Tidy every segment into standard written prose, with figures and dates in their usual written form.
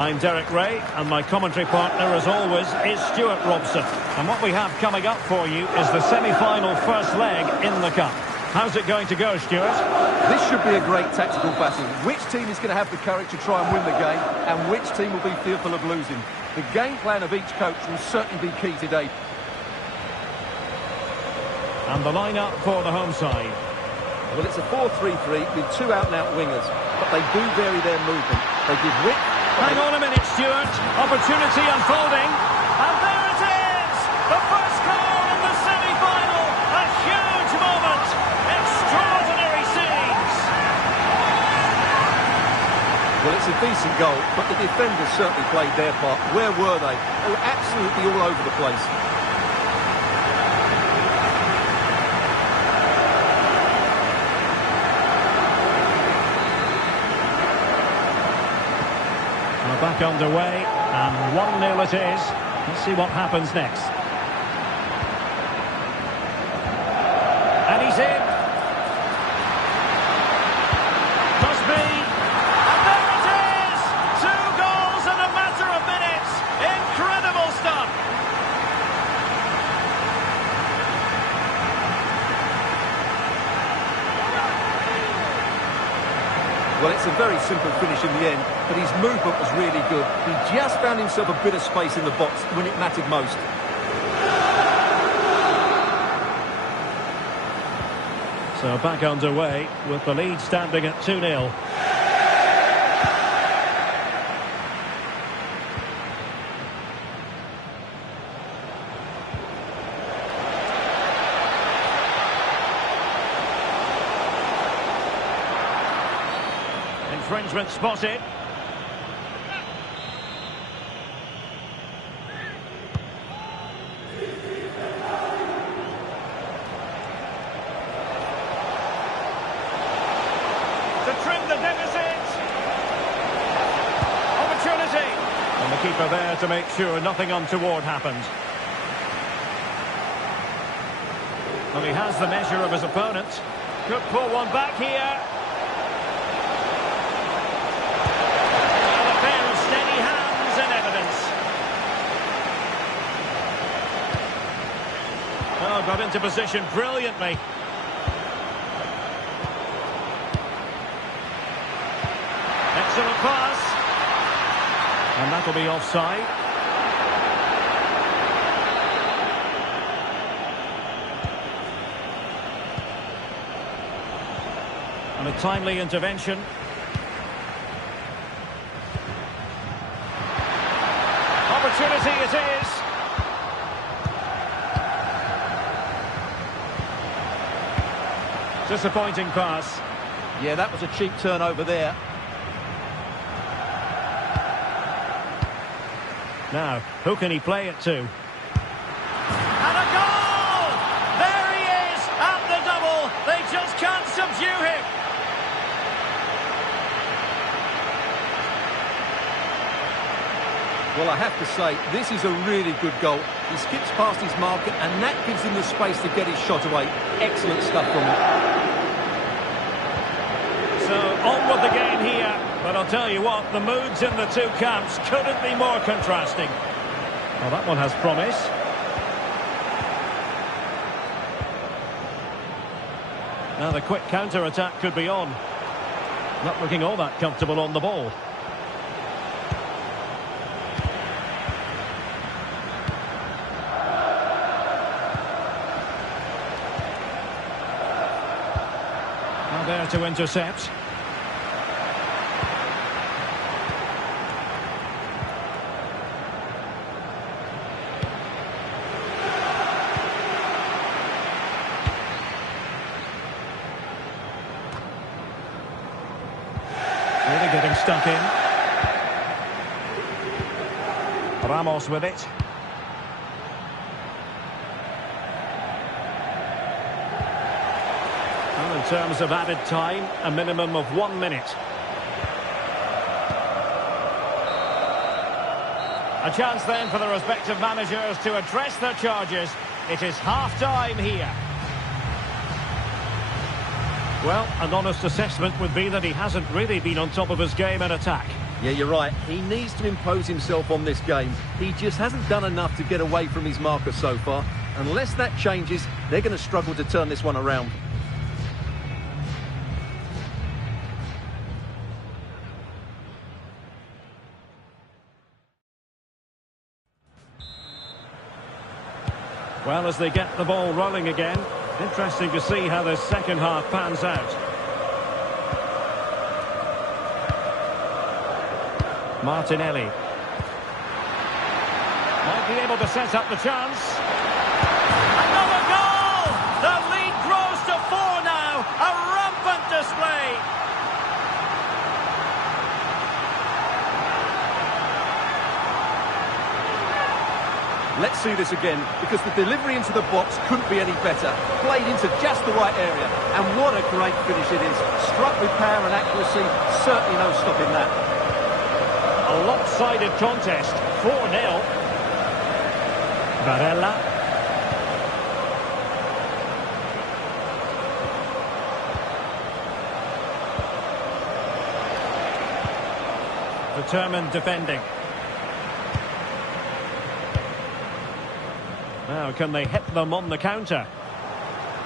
I'm Derek Ray, and my commentary partner, as always, is Stuart Robson. And what we have coming up for you is the semi-final first leg in the Cup. How's it going to go, Stuart? This should be a great tactical battle. Which team is going to have the courage to try and win the game, and which team will be fearful of losing? The game plan of each coach will certainly be key today. And the line-up for the home side. Well, it's a 4-3-3 with two out-and-out wingers, but they do vary their movement. They give width. Hang on a minute, Stuart. Opportunity unfolding. And there it is! The first goal in the semi-final. A huge moment. Extraordinary scenes. Well, it's a decent goal, but the defenders certainly played their part. Where were they? They were absolutely all over the place. Back underway, and 1-0 it is. Let's see what happens next. And he's in. Must be. And there it is! 2 goals in a matter of minutes. Incredible stuff. Well, it's a very simple finish in the end, but his movement was really good. He just found himself a bit of space in the box when it mattered most. So back underway with the lead standing at 2-0. Infringement spotted. To trim the deficit. Opportunity. And the keeper there to make sure nothing untoward happened. Well, he has the measure of his opponent. Could pull one back here. Oh, got into position brilliantly. Excellent pass. And that'll be offside. And a timely intervention. Opportunity it is. Disappointing pass. Yeah, that was a cheap turnover there. Now, who can he play it to? And a goal! There he is at the double. They just can't subdue him. Well, I have to say, this is a really good goal. He skips past his marker, and that gives him the space to get his shot away. Excellent stuff from him. So, on with the game here. But I'll tell you what, the moods in the two camps couldn't be more contrasting. Well, that one has promise. Now the quick counter-attack could be on. Not looking all that comfortable on the ball. Now there to intercept. Really getting stuck in. Ramos with it. Well, in terms of added time, a minimum of 1 minute. A chance then for the respective managers to address their charges. It is half-time here. Well, an honest assessment would be that he hasn't really been on top of his game in attack. Yeah, you're right. He needs to impose himself on this game. He just hasn't done enough to get away from his marker so far. Unless that changes, they're going to struggle to turn this one around. Well, as they get the ball rolling again, interesting to see how the second half pans out. Martinelli. Might be able to set up the chance. Another goal! The lead grows to 4 now. A rampant display. Let's see this again, because the delivery into the box couldn't be any better. Played into just the right area, and what a great finish it is. Struck with power and accuracy, certainly no stopping that. A lopsided contest, 4-0. Barella. Determined defending. Now, can they hit them on the counter?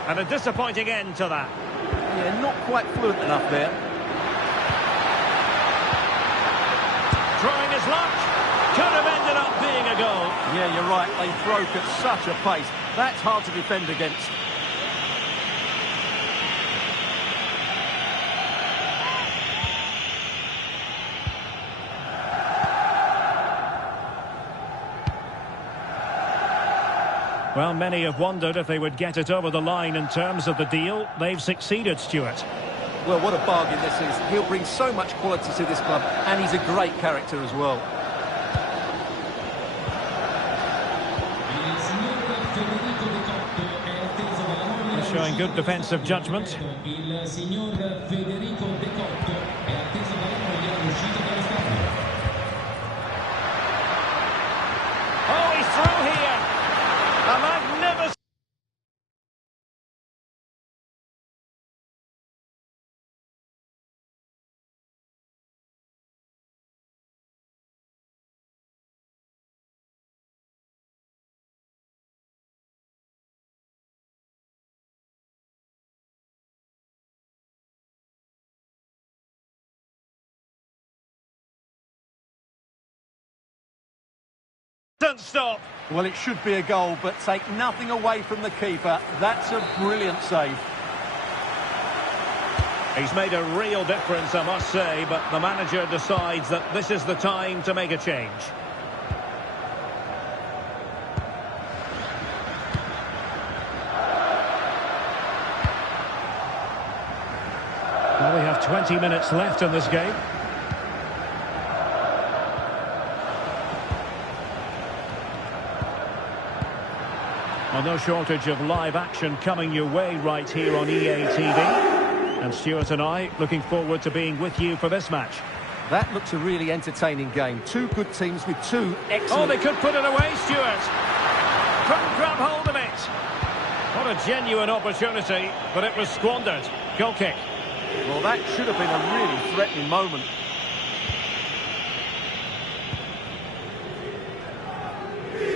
And a disappointing end to that. Yeah, not quite fluent enough there. Trying his luck. Could have ended up being a goal. Yeah, you're right. They broke at such a pace. That's hard to defend against. Well, many have wondered if they would get it over the line in terms of the deal. They've succeeded, Stuart. Well, what a bargain this is. He'll bring so much quality to this club, and he's a great character as well. He's showing good defensive judgment. Oh, he's through here. A magnificent... stop. Well, it should be a goal, but take nothing away from the keeper. That's a brilliant save. He's made a real difference, I must say, but the manager decides that this is the time to make a change. Well, we have 20 minutes left in this game. Well, no shortage of live action coming your way right here on EA TV. And Stuart and I looking forward to being with you for this match. That looks a really entertaining game. Two good teams with two excellent... Oh, they could put it away, Stuart. Couldn't grab hold of it. What a genuine opportunity, but it was squandered. Goal kick. Well, that should have been a really threatening moment.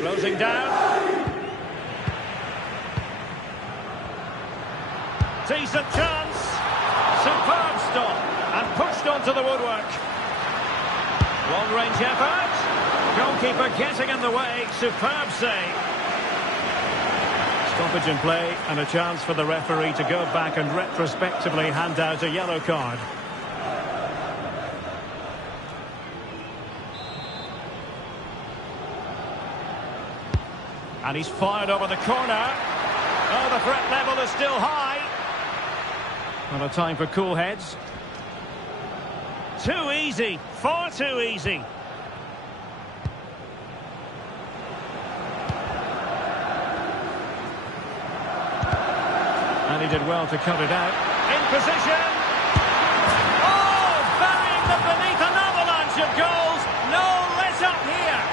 Closing down. Decent chance. Superb stop. And pushed onto the woodwork. Long-range effort. Goalkeeper getting in the way. Superb save. Stoppage in play and a chance for the referee to go back and retrospectively hand out a yellow card. And he's fired over the corner. Oh, the threat level is still high. Well, a time for cool heads. Too easy. Far too easy. And he did well to cut it out. In position. Oh, burying them beneath an avalanche of goals. No let up here.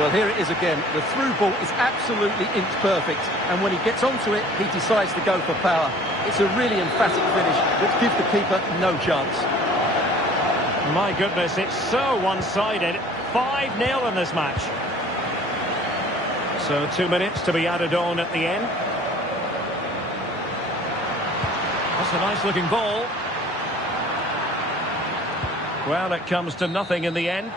Well, here it is again. The through ball is absolutely inch perfect, and when he gets onto it, he decides to go for power. It's a really emphatic finish which gives the keeper no chance. My goodness, it's so one-sided. 5-0 in this match. So 2 minutes to be added on at the end. That's a nice-looking ball. Well, it comes to nothing in the end.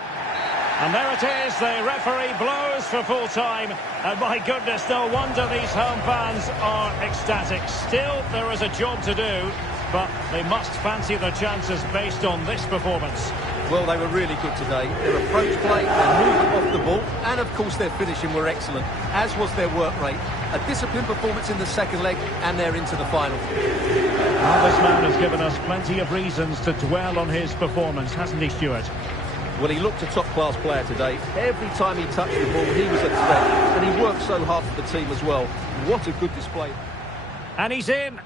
And there it is, the referee blows for full time. And my goodness, no wonder these home fans are ecstatic. Still, there is a job to do, but they must fancy their chances based on this performance. Well, they were really good today. Their approach play, their movement off the ball, and of course their finishing were excellent, as was their work rate. A disciplined performance in the second leg, and they're into the final. Well, this man has given us plenty of reasons to dwell on his performance, hasn't he, Stuart? Well, he looked a top-class player today. Every time he touched the ball, he was a threat, and he worked so hard for the team as well. What a good display. And he's in.